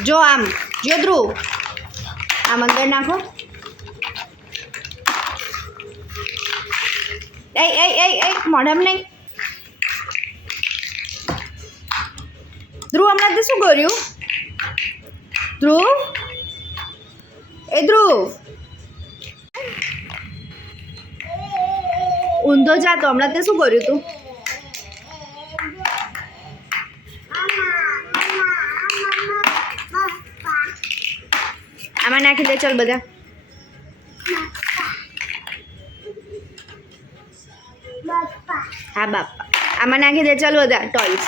જો આમ જો ધ્રુવ આમ અંદર નાખો એ મોઢામાં નહીં ધ્રુવ હમણાં તે શું કર્યું ધ્રુવ એ ધ્રુવ ઊંધો જાતો હમણાં તે શું કર્યું તું આમાં નાખી દે ચાલ બધા હા બાપા આમાં નાખી દે ચાલ બધા ટોયસ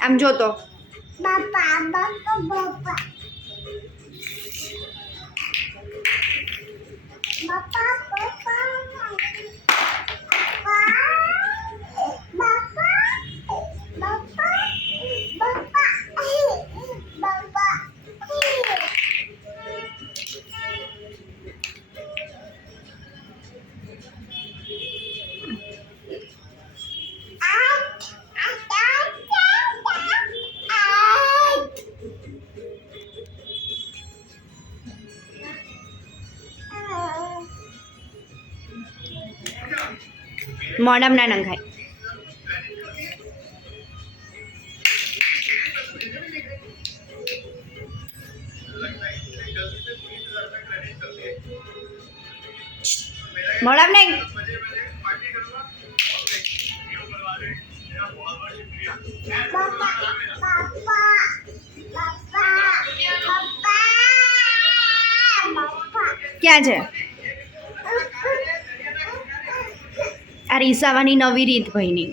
આમ જોતો મોઢામાં ના નંખાય મોઢામાં નહીં ક્યાં છે આ રીસાવાની નવી રીત ભાઈની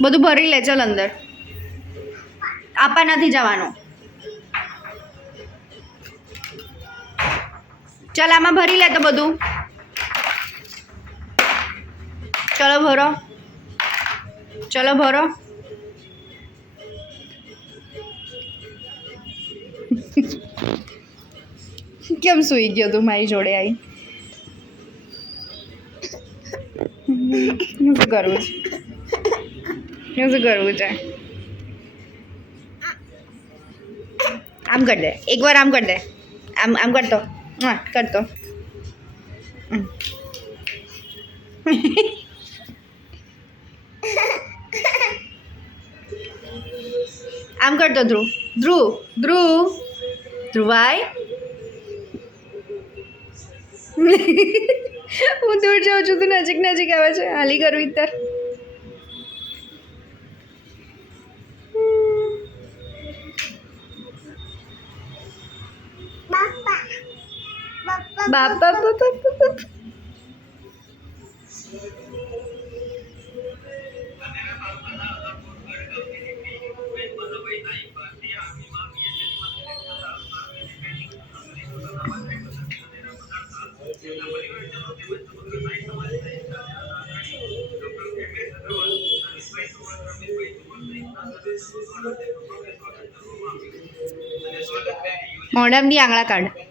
બધું ભરી લે ચલ અંદર આપા નથી જવાનું ચલ આમાં ભરી લે તો બધું ચલો ભરો ચલો ભરો કેમ સૂઈ ગયો તું મારી જોડે આવી શું કરવું છે શું કરવું છે આમ કર દે એકવાર આમ કર દે આમ કરતો હા કરતો આમ કરતો ધ્રુવાય હું દૂર જાઉં છું તું નજીક આવે છે હાલી કરવી તાર બાપા મોઢામાંથી આંગળા કાઢ